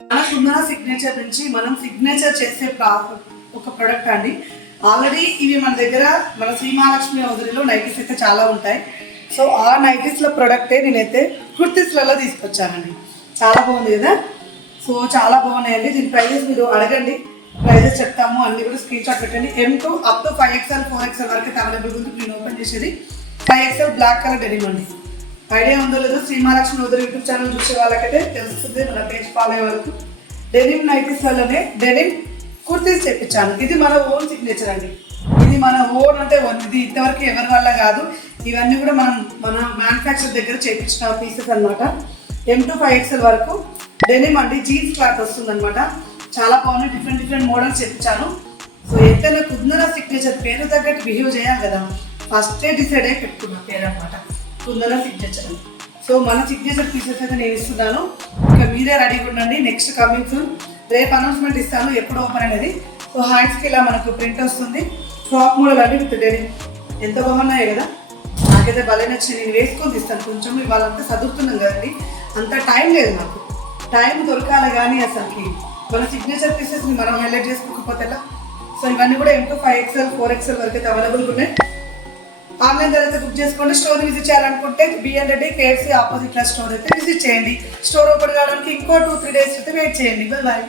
మనకున్న సిగ్నేచర్ నుంచి మనం సిగ్నేచర్ చేసే ఒక ప్రోడక్ట్ అండి. ఆల్రెడీ ఇవి మన దగ్గర మన శ్రీ మహాలక్ష్మి హౌజరీలో నైటీస్ అయితే చాలా ఉంటాయి. సో ఆ నైటీస్లో ప్రోడక్టే నేనైతే కుర్తీస్లలో తీసుకొచ్చానండి. చాలా బాగుంది కదా. సో చాలా బాగున్నాయండి. దీని ప్రైజెస్ మీరు అడగండి, ప్రైజెస్ చెప్తాము. అన్ని కూడా స్క్రీన్ షాట్ పెట్టండి. M2 up to 5XL 4XL వరకు అవైలబుల్ ఉంది. నేను ఓపెన్ చేసేది 5XL బ్లాక్ కలర్ డెనిమ్ అండి. ఐడియా ఉందో లేదో Sri Mahalakshmi hosiery YouTube channel చూసే వాళ్ళకైతే తెలుస్తుంది, మన పేజ్ ఫాలో అయ్యే వాళ్ళకు. డెనిమ్ నైటీస్ వల్లనే డెనిమ్ కుర్తీస్ తెప్పించాను. ఇది మన ఓన్ సిగ్నేచర్ అండి. ఇది మన ఓన్ అంటే ఓన్. ఇది ఇంతవరకు ఎవరి వల్ల కాదు. ఇవన్నీ కూడా మన మ్యానుఫ్యాక్చర్ దగ్గర చేయించిన పీసెస్ అనమాట. M2 5XL వరకు డెనిమ్ అండి. జీన్స్ క్లాత్ వస్తుంది అనమాట. చాలా బాగున్నాయి. Different models చెప్పించాను. సో ఎంతైనా కుందన సిగ్నేచర్ పేరు తగ్గట్టు బిహేవ్ చేయాలి కదా. ఫస్టే డిసైడ్ అయ్యి పెట్టుకున్నా పేరు అనమాట, కుందన సిగ్నేచర్ అని. సో మన సిగ్నేచర్ పీసెస్ అయితే నేను ఇస్తున్నాను. ఇక మీరే రెడీగా ఉండండి. Next coming soon. రేపు అనౌన్స్మెంట్ ఇస్తాను ఎప్పుడు ఓపెన్ అనేది. సో హ్యాండ్స్కి ఇలా మనకు ప్రింట్ వస్తుంది. ఫ్రాక్ మోడల్ అండి విత్ డెనిమ్. ఎంత బాగున్నాయి కదా. నాకైతే భలే నచ్చింది. నేను వేసుకొని తీస్తాను. కొంచెం ఇవాళంతా చదువుతున్నాం కదండి, అంత టైం లేదు నాకు. టైం దొరకాలి కానీ అసలుకి మన సిగ్నేచర్ పీసెస్ని మనం హైలైట్ చేసుకోకపోతే ఎలా. సో ఇవన్నీ కూడా M2 5XL 4XL వరకు అయితే అవైలబుల్గా ఉన్నాయి. ఆన్లైన్ ద్వారా అయితే బుక్ చేసుకోండి. స్టోర్ విజిట్ చేయాలనుకుంటే BN రెడ్డి KFC ఆపోజిట్లో స్టోర్ అయితే విజిట్ చేయండి. స్టోర్ ఓపెన్ కావడానికి ఇంకో 2-3 డేస్ అయితే వెయిట్ చేయండి. బాయ్.